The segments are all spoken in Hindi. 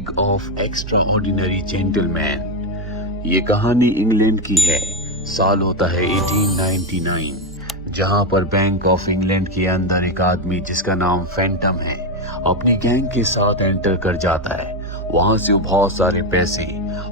League of extra ordinary gentleman. ये कहानी इंग्लैंड की है। साल होता है 1899, जहां पर बैंक ऑफ इंग्लैंड के अंदर एक आदमी जिसका नाम फैंटम है अपनी गैंग के साथ एंटर कर जाता है। वहां से वो बहुत सारे पैसे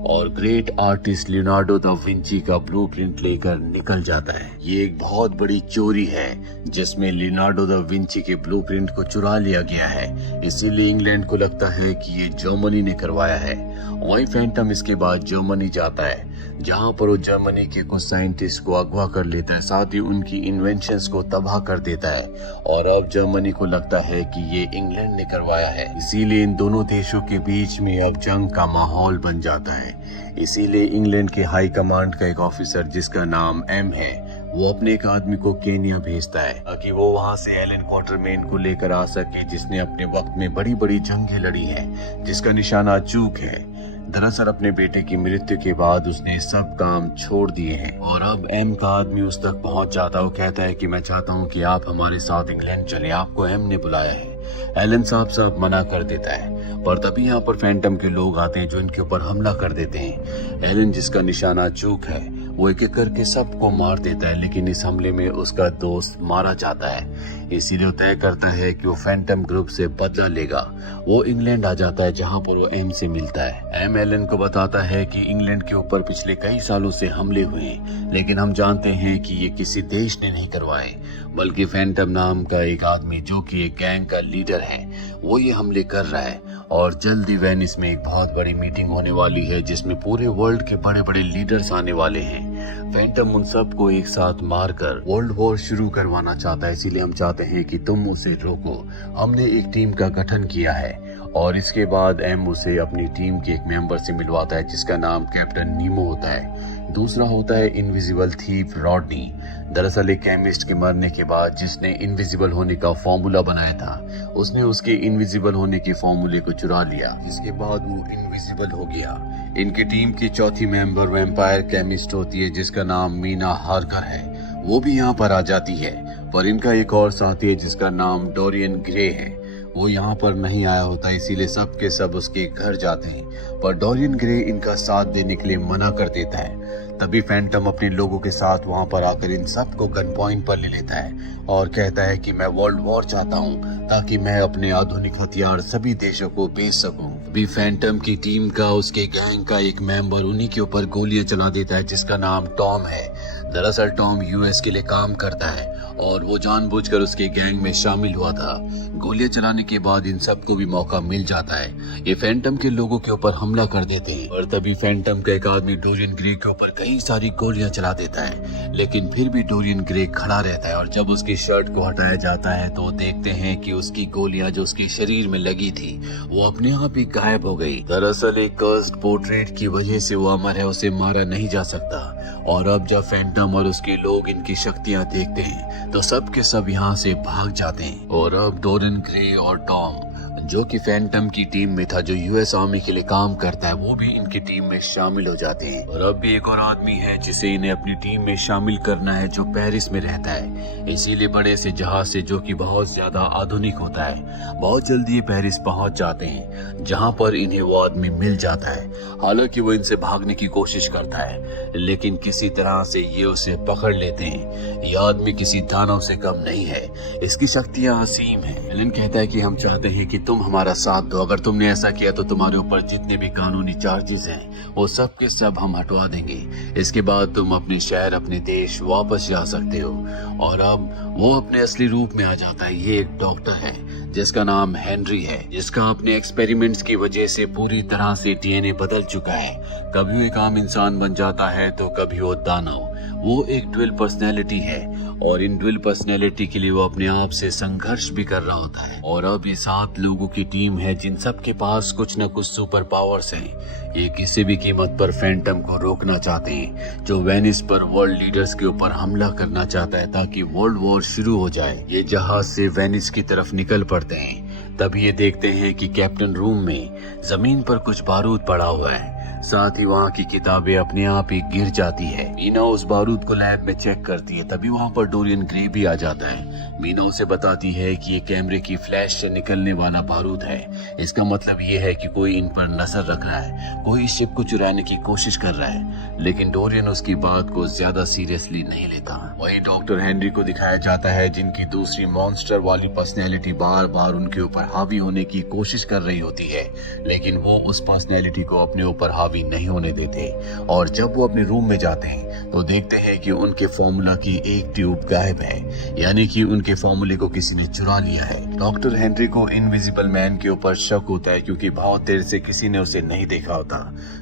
और great artist Leonardo da Vinci का ब्लूप्रिंट लेकर निकल जाता है। ये एक बहुत बड़ी चोरी है जिसमें लियोनार्डो दा विंची के ब्लूप्रिंट को चुरा लिया गया है। इसीलिए इंग्लैंड को लगता है कि ये जर्मनी ने करवाया है। वहीं फैंटम इसके बाद जर्मनी जाता है, जहां पर वो जर्मनी के कुछ साइंटिस्ट को अगवा कर लेता है, साथ ही उनकी इन्वेंशंस को तबाह कर देता है। और अब जर्मनी को लगता है कि ये इंग्लैंड ने करवाया है, इसीलिए इन दोनों देशों के बीच में अब जंग का माहौल बन जाता है। इसीलिए इंग्लैंड के हाई कमांड का एक ऑफिसर जिसका नाम एम है, वो अपने एक आदमी को केन्या भेजता है ताकि वो वहां से एलन क्वार्टरमेन को लेकर आ सके, जिसने अपने वक्त में बड़ी बड़ी जंगें लड़ी हैं, जिसका निशाना चूक है। दरअसल अपने बेटे की मृत्यु के बाद उसने सब काम छोड़ दिए हैं और अब एम का आदमी उस तक पहुंच जाता है। वो कहता है कि मैं चाहता हूं कि आप हमारे साथ इंग्लैंड चले, आपको एम ने बुलाया है। एलन साहब मना कर देता है, पर तभी यहाँ पर फैंटम के लोग आते हैं जो इनके ऊपर हमला कर देते हैं। एलन जिसका निशाना चूक है वो एक एक करके सबको मार देता है, लेकिन इस हमले में उसका दोस्त मारा जाता है। इसीलिए वो तय करता है कि वो फैंटम ग्रुप से बदला लेगा। वो इंग्लैंड आ जाता है जहां पर वो एम से मिलता है। एम एलन को बताता है कि इंग्लैंड के ऊपर पिछले कई सालों से हमले हुए हैं, लेकिन हम जानते हैं कि ये किसी देश ने नहीं करवाए, बल्कि फैंटम नाम का एक आदमी जो कि एक गैंग का लीडर है, वो ये हमले कर रहा है। और जल्दी वेनिस में एक बहुत बड़ी मीटिंग होने वाली है जिसमें पूरे वर्ल्ड के बड़े बड़े लीडर्स आने वाले हैं। फैंटम उन सबको एक साथ मारकर वर्ल्ड वॉर शुरू करवाना चाहता है, इसीलिए हम चाहते हैं कि तुम उसे रोको। हमने एक टीम का गठन किया है। और इसके बाद एम उसे अपनी टीम के एक मेंबर से मिलवाता है जिसका नाम कैप्टन नीमो होता है। दूसरा होता है इनविजिबल थीफ रॉडनी। दरअसल एक केमिस्ट के मरने के बाद जिसने इनविजिबल होने का फॉर्मूला बनाया था, उसने उसके इनविजिबल होने के फॉर्मूले को चुरा लिया, जिसके बाद वो इनविजिबल हो गया। इनकी टीम की चौथी मेंबर वैम्पायर केमिस्ट होती है जिसका नाम मीना हार्कर है, वो भी यहाँ पर आ जाती है। पर इनका एक और साथी है जिसका नाम डोरियन ग्रे है, वो यहाँ पर नहीं आया होता, इसीलिए सब के सब उसके घर जाते हैं। पर डोरियन ग्रे इनका साथ देने के लिए मना कर देता है। तभी फैंटम अपने लोगों के साथ वहां पर आकर इन सब को गन पॉइंट पर ले लेता है और कहता है कि मैं वर्ल्ड वॉर चाहता हूं ताकि मैं अपने आधुनिक हथियार सभी देशों को बेच सकूं। तभी फैंटम की टीम का, उसके गैंग का एक मेंबर उन्हीं के ऊपर गोलियां चला देता है जिसका नाम टॉम है। दरअसल टॉम यूएस के लिए काम करता है और वो जानबूझकर उसके गैंग में शामिल हुआ था। गोलियां चलाने के बाद इन सबको भी मौका मिल जाता है, ये फैंटम के लोगों के ऊपर हमला कर देते हैं। और तभी फैंटम का एक आदमी डोरियन ग्रे के ऊपर कई सारी गोलियां चला देता है, लेकिन फिर भी डोरियन ग्रे खड़ा रहता है। और जब उसकी शर्ट को हटाया जाता है तो देखते हैं कि उसकी गोलियां जो उसके शरीर में लगी थी वो अपने आप ही गायब हो गई। दरअसल एक कर्स्ड पोर्ट्रेट की वजह से वो अमर है, उसे मारा नहीं जा सकता। और अब जब फैंटम और उसके लोग इनकी शक्तियां देखते हैं तो सब के सब यहाँ से भाग जाते हैं। और अब डोरियन ग्रे और टॉम जो कि फैंटम की टीम में था, जो यूएस आर्मी के लिए काम करता है, वो भी इनकी टीम में शामिल हो जाते हैं। और अब भी एक और आदमी है जिसे इन्हें अपनी टीम में शामिल करना है, जो पेरिस में रहता है। इसीलिए बड़े से जहाज से, जो कि बहुत ज्यादा आधुनिक होता है, बहुत जल्दी ये पेरिस पहुंच जाते हैं, जहां पर इन्हें वो आदमी मिल जाता है। हालांकि वो इनसे भागने की कोशिश करता है, लेकिन किसी तरह से ये उसे पकड़ लेते हैं। यह आदमी किसी दानव से कम नहीं है, इसकी शक्तियां असीम है। एलन कहता है कि हम चाहते हैं कि तुम हमारा साथ दो, अगर तुमने ऐसा किया तो तुम्हारे ऊपर जितने भी कानूनी चार्जेस हैं वो सब के सब हम हटवा देंगे। इसके बाद तुम अपने शहर, अपने देश वापस जा सकते हो। और अब वो अपने असली रूप में आ जाता है। ये एक डॉक्टर है जिसका नाम हेनरी है, जिसका अपने एक्सपेरिमेंट्स की वजह से पूरी तरह से डीएनए बदल चुका है। कभी वो एक आम इंसान बन जाता है तो कभी वो दानव। वो एक ड्यूल पर्सनैलिटी है और इन ड्यूल पर्सनैलिटी के लिए वो अपने आप से संघर्ष भी कर रहा होता है। और अब ये 7 लोगों की टीम है जिन सब के पास कुछ न कुछ सुपर पावर्स हैं। ये किसी भी कीमत पर फैंटम को रोकना चाहते हैं, जो वेनिस पर वर्ल्ड लीडर्स के ऊपर हमला करना चाहता है ताकि वर्ल्ड वॉर शुरू हो जाए। ये जहाज से वेनिस की तरफ निकल पड़ते हैं। तभी ये देखते हैं कि कैप्टन रूम में जमीन पर कुछ बारूद पड़ा हुआ है। साथ ही वहाँ की किताबें अपने आप ही गिर जाती है। मीना उस बारूद को लैब में चेक करती है, तभी वहाँ पर डोरियन ग्रे भी आ जाता है। मीना उसे बताती है कि ये कैमरे की फ्लैश से निकलने वाला बारूद है। इसका मतलब ये है कि कोई इन पर नजर रख रहा है, कोई इस शिप को चुराने की कोशिश कर रहा है। लेकिन डोरियन उसकी बात को ज्यादा सीरियसली नहीं लेता। वहीं डॉक्टर हेनरी को दिखाया जाता है, जिनकी दूसरी मॉन्स्टर वाली पर्सनैलिटी बार बार उनके ऊपर हावी होने की कोशिश कर रही होती है, लेकिन वो उस पर्सनैलिटी को अपने ऊपर हावी नहीं होने देते। और जब वो अपने रूम में जाते हैं तो देखते हैं कि उनके फॉर्मूला की एक ट्यूब गायब है, यानी कि उनके फॉर्मूले को किसी ने चुरा लिया है। डॉक्टर हेनरी को इनविजिबल मैन के ऊपर शक होता है, क्योंकि बहुत देर से किसी ने उसे नहीं देखा होता।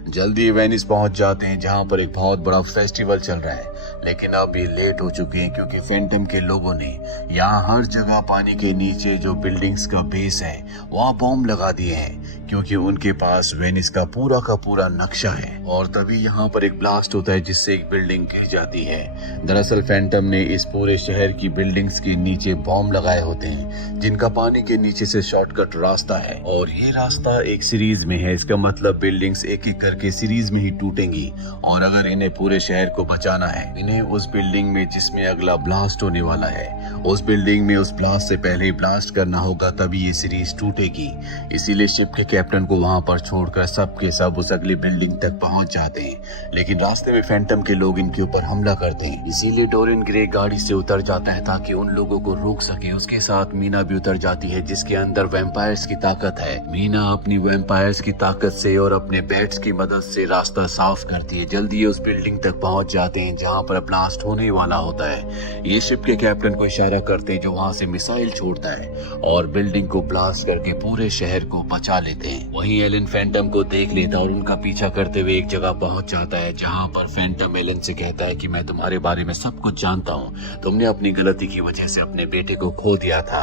जल्दी वेनिस पहुंच जाते हैं, जहां पर एक बहुत बड़ा फेस्टिवल चल रहा है, लेकिन अब ये लेट हो चुके हैं, क्योंकि फैंटम के लोगों ने यहाँ हर जगह पानी के नीचे जो बिल्डिंग्स का बेस है वहाँ बॉम्ब लगा दिए हैं, क्योंकि उनके पास वेनिस का पूरा नक्शा है। और तभी यहाँ पर एक ब्लास्ट होता है, जिससे एक बिल्डिंग गिर जाती है। दरअसल फैंटम ने इस पूरे शहर की बिल्डिंग्स के नीचे बॉम्ब लगाए होते हैं, जिनका पानी के नीचे से शॉर्टकट रास्ता है, और ये रास्ता एक सीरीज में है। इसका मतलब बिल्डिंग्स एक एक करके सीरीज में ही टूटेंगी, और अगर इन्हें पूरे शहर को बचाना है, इन्हें उस बिल्डिंग में जिसमें अगला ब्लास्ट होने वाला है, उस बिल्डिंग में उस ब्लास्ट से पहले ब्लास्ट करना होगा, तभी ये सीरीज टूटेगी। इसीलिए शिप के कैप्टन को वहां पर छोड़कर सब के सब उस अगली बिल्डिंग तक पहुंच जाते हैं, लेकिन रास्ते में फैंटम के लोग इनके ऊपर हमला करते हैं। इसीलिए डोरियन ग्रे गाड़ी से उतर जाता है ताकि उन लोगों को रोक सके। उसके साथ मीना भी उतर जाती है, जिसके अंदर वैम्पायर्स की ताकत है। मीना अपनी वैम्पायर्स की ताकत से और अपने बैट्स की मदद से रास्ता साफ करती है। जल्दी ये उस बिल्डिंग तक पहुंच जाते हैं जहां पर ब्लास्ट होने वाला होता है। ये शिप के कैप्टन को इशारा करते हैं, जो वहां से मिसाइल छोड़ता है और बिल्डिंग को ब्लास्ट करके पूरे शहर को बचा लेते हैं। वहीं एलन फैंटम को देख लेता और उनका पीछा करते हुए एक जगह पहुंच जाता है, जहां पर फैंटम एलन से कहता है कि मैं तुम्हारे बारे में सब कुछ जानता हूं, तुमने अपनी गलती की वजह से अपने बेटे को खो दिया था।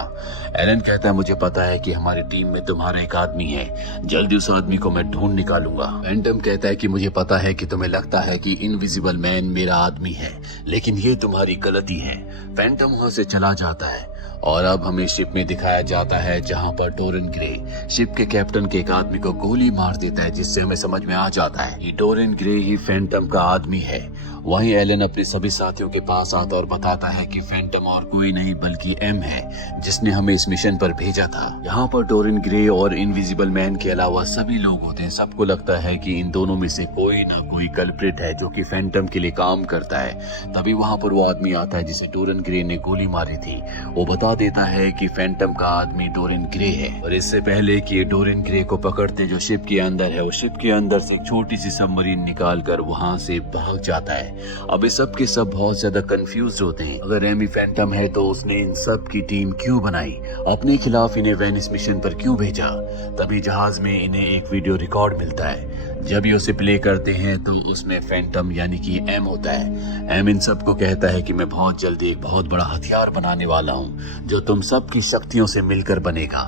एलन कहता है मुझे पता है कि हमारी टीम में तुम्हारा एक आदमी है, जल्दी उस आदमी को मैं ढूंढ निकालूंगा। फैंटम कहता है कि मुझे पता है कि तुम्हें लगता है कि इनविजिबल मैन मेरा आदमी है, लेकिन ये तुम्हारी गलती है। फैंटम वहां से चला जाता है और अब हमें शिप में दिखाया जाता है, जहां पर डोरियन ग्रे शिप के कैप्टन के एक आदमी को गोली मार देता है, जिससे हमें समझ में आ जाता है कि डोरियन ग्रे ही फैंटम का आदमी है। वहीं एलन अपने सभी साथियों के पास आता और बताता है कि फैंटम और कोई नहीं बल्कि एम है, जिसने हमें इस मिशन पर भेजा था। यहाँ पर डोरियन ग्रे और इनविजिबल मैन के अलावा सभी लोग होते हैं। सबको लगता है कि इन दोनों में से कोई ना कोई कल्प्रिट है जो कि फैंटम के लिए काम करता है। तभी वहाँ पर वो आदमी आता है जिसे डोरियन ग्रे ने गोली मारी थी। वो बता देता है कि फैंटम का आदमी डोरियन ग्रे है, और इससे पहले कि ये डोरियन ग्रे को पकड़ते जो शिप के अंदर है, वो शिप के अंदर से एक छोटी सी सबमरीन निकाल कर वहाँ से भाग जाता है। अब इस सब के सब बहुत ज्यादा कंफ्यूज होते हैं। अगर एमी फैंटम है तो उसने इन सब की टीम क्यों बनाई, अपने खिलाफ इन्हें वेनिस मिशन पर क्यों भेजा। तभी जहाज में इन्हें एक वीडियो रिकॉर्ड मिलता है। जब ये उसे प्ले करते हैं तो उसमें फैंटम यानी कि एम होता है। एम इन सबको कहता है कि मैं बहुत जल्दी एक बहुत बड़ा हथियार बनाने वाला हूँ, जो तुम सब की शक्तियों से मिलकर बनेगा।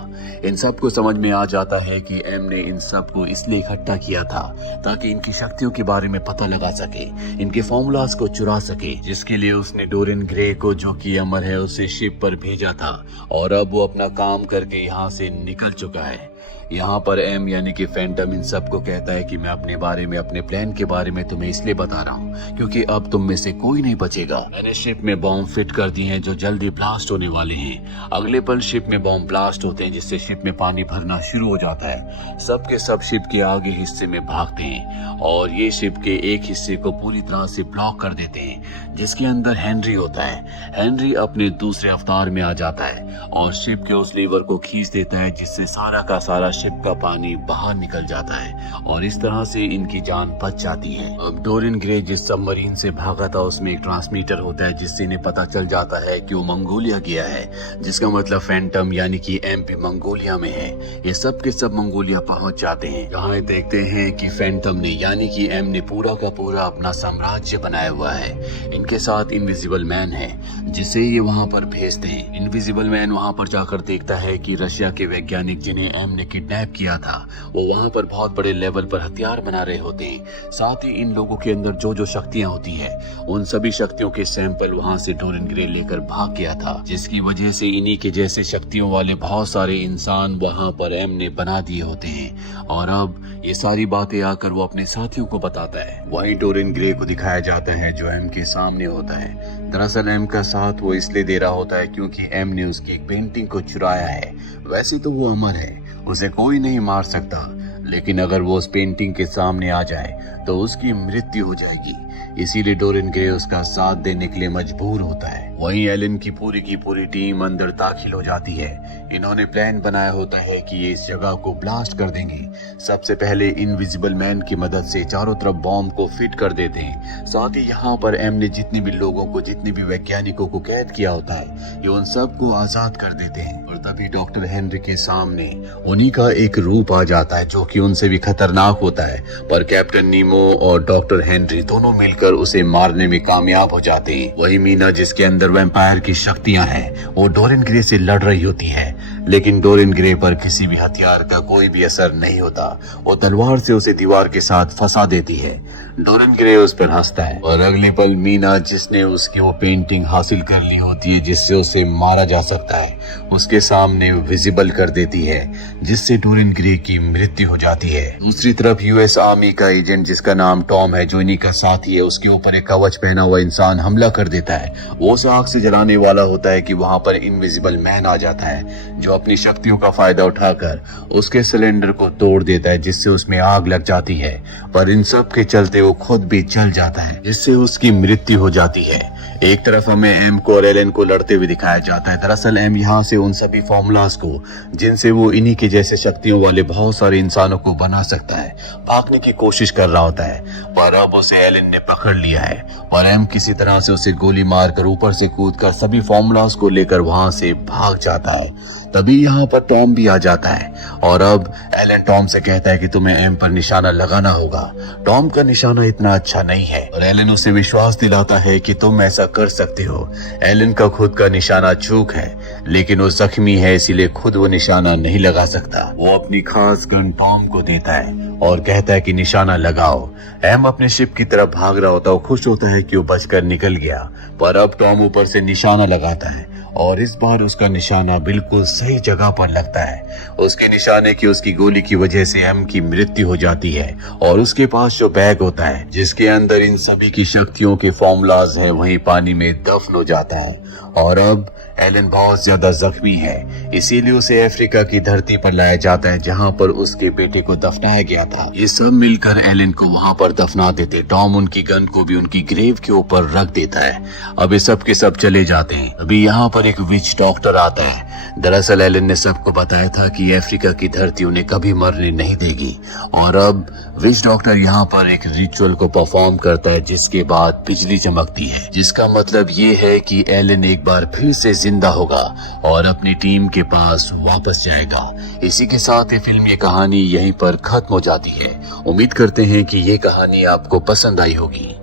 इन सबको समझ में आ जाता है कि एम ने इन सबको इसलिए इकट्ठा किया था ताकि इनकी शक्तियों के बारे में पता लगा सके, इनके फॉर्मूलाज को चुरा सके, जिसके लिए उसने डोरियन ग्रे को, जो कि अमर है, उसे शिप पर भेजा था। और अब वो अपना काम करके यहाँ से निकल चुका है। यहाँ पर एम यानी कि फैंटम इन सबको कहता है कि मैं अपने बारे में, अपने प्लान के बारे में तुम्हें इसलिए बता रहा हूँ क्योंकि अब तुम में से कोई नहीं बचेगा। मैंने शिप में बॉम्ब फिट कर दिए हैं जो जल्दी ब्लास्ट होने वाले हैं। अगले पल शिप में बॉम्ब ब्लास्ट होते हैं, जिससे शिप में पानी भरना शुरू हो जाता है। सब के सब शिप के आगे हिस्से में भागते हैं और ये शिप के एक हिस्से को पूरी तरह से ब्लॉक कर देते हैं, जिसके अंदर हेनरी होता है। हेनरी अपने दूसरे अवतार में आ जाता है और शिप के उस लीवर को खींच देता है, जिससे सारा का सारा शिप का पानी बाहर निकल जाता है और इस तरह से इनकी जान बच जाती है। अब डोरियन ग्रे जिस सबमरीन से भागा था उसमें एक ट्रांसमीटर होता है, जिससे इन्हें पता चल जाता है कि वो मंगोलिया गया है, जिसका मतलब फैंटम यानी कि एमपी मंगोलिया में है। ये सब के सब मंगोलिया पहुंच जाते हैं, जहाँ देखते हैं कि फैंटम ने यानी कि एम ने पूरा का पूरा अपना साम्राज्य बनाया हुआ है। इनके साथ इनविजिबल मैन है, जिसे ये वहाँ पर भेजते हैं। इनविजिबल मैन वहाँ पर जाकर देखता है कि रशिया के वैज्ञानिक जिन्हें एम ने किडनैप किया था वो वहाँ पर बहुत बड़े लेवल पर हथियार बना रहे होते हैं। साथ ही इन लोगों के अंदर जो जो शक्तियां होती है उन सभी शक्तियों के सैंपल वहाँ से डोरियन ग्रे लेकर भाग गया था, जिसकी वजह से इन्हीं के जैसे शक्तियों वाले बहुत सारे इंसान वहाँ पर एम ने बना दिए होते हैं। और अब ये सारी बातें आकर वो अपने साथियों को बताता है। वहीं डोरियन ग्रे को दिखाया जाता है जो एम के सामने होता है। दरअसल एम का साथ वो इसलिए दे रहा होता है क्योंकि एम ने उसकी एक पेंटिंग को चुराया है। वैसे तो वो अमर है, उसे कोई नहीं मार सकता, लेकिन अगर वो उस पेंटिंग के सामने आ जाए तो उसकी मृत्यु हो जाएगी। इसीलिए डोरियन ग्रे उसका साथ देने के लिए मजबूर होता है। वहीं एलन की पूरी टीम अंदर दाखिल हो जाती है। इन्होंने प्लान बनाया होता है कि ये इस जगह को ब्लास्ट कर देंगे। सबसे पहले इनविजिबल मैन की मदद से चारों तरफ बॉम्ब को फिट कर देते हैं। साथ ही यहाँ पर एम ने जितने भी लोगों को, जितने भी वैज्ञानिकों को कैद किया होता है, ये उन सबको आजाद कर देते हैं। और तभी डॉक्टर हेनरी के सामने उन्हीं का एक रूप आ जाता है जो कि उनसे भी खतरनाक होता है। पर कैप्टन नीमो और डॉक्टर हेनरी दोनों मिलकर उसे मारने में कामयाब हो जाते हैं। वही मीना, जिसके अंदर वैम्पायर की शक्तियां हैं, वो डोरियन ग्रे से लड़ रही होती है, लेकिन डोरियन ग्रे पर किसी भी हथियार का कोई भी असर नहीं होता। वो तलवार से उसे दीवार के साथ फंसा देती है। डोरियन ग्रे उस पर हंसता है और अगले पल मीना, जिसने उसकी वो पेंटिंग हासिल कर ली होती है जिससे उसे मारा जा सकता है, उसके सामने विजिबल कर देती है, जिससे डोरियन ग्रे की मृत्यु हो जाती है। दूसरी तरफ यूएस आर्मी का एजेंट जिसका नाम टॉम है, जो इन्हीं का साथी है, उसके ऊपर एक कवच पहना हुआ इंसान हमला कर देता है। वो उस आग से जलाने वाला होता है कि वहां पर इनविजिबल मैन आ जाता है, जो अपनी शक्तियों का फायदा उठाकर उसके सिलेंडर को तोड़ देता है, जिससे उसमें आग लग जाती है। पर इन सब के चलते वो खुद भी जल जाता है, जिससे उसकी मृत्यु हो जाती है। एक तरफ हमें एम को और एलन को लड़ते हुए दिखाया जाता है। दरअसल एम यहाँ से उन सभी फॉर्मूलाज को, जिनसे वो इन्हीं के जैसे शक्तियों वाले बहुत सारे इंसानों को बना सकता है, भागने की कोशिश कर रहा होता है। पर अब उसे एलन ने पकड़ लिया है और एम किसी तरह से उसे गोली मारकर ऊपर से कूदकर सभी फॉर्मूलाज को लेकर वहां से भाग जाता है। तभी यहाँ पर टॉम भी आ जाता है और अब एलन टॉम से कहता है कि तुम्हें एम पर निशाना लगाना होगा। टॉम का निशाना इतना अच्छा नहीं है और एलन उसे विश्वास दिलाता है कि तुम ऐसा कर सकते हो। एलन का खुद का निशाना चूक है, लेकिन वो जख्मी है, इसीलिए खुद वो निशाना नहीं लगा सकता। वो अपनी खास गन टॉम को देता है और कहता है कि निशाना लगाओ। एम अपने शिप की तरफ भाग रहा होता है, खुश होता है कि वो बचकर निकल गया। पर अब टॉम ऊपर से निशाना लगाता है और इस बार उसका निशाना बिल्कुल सही जगह पर लगता है। उसके निशाने की, उसकी गोली की वजह से एम की मृत्यु हो जाती है और उसके पास जो बैग होता है जिसके अंदर इन सभी की शक्तियों के फॉर्मूलाज हैं, वही पानी में दफन हो जाता है। और अब एलन बहुत ज्यादा जख्मी है, इसीलिए उसे अफ्रीका की धरती पर लाया जाता है जहां पर उसके बेटे को दफनाया गया था। ये सब मिलकर एलन को वहां पर दफना देते। टॉम उनकी गन को भी उनकी ग्रेव के ऊपर रख देता है। अब ये सब के सब चले जाते हैं। अभी यहाँ पर एक विच डॉक्टर आता है। दरअसल एलन ने सबको बताया था कि अफ्रीका की धरती उन्हें कभी मरने नहीं देगी। और अब विच डॉक्टर यहाँ पर एक रिचुअल को परफॉर्म करता है, जिसके बाद बिजली चमकती है, जिसका मतलब ये है कि एलन एक बार फिर से जिंदा होगा और अपनी टीम के पास वापस जाएगा। इसी के साथ ये फिल्म, ये कहानी यहीं पर खत्म हो जाती है। उम्मीद करते हैं कि ये कहानी आपको पसंद आई होगी।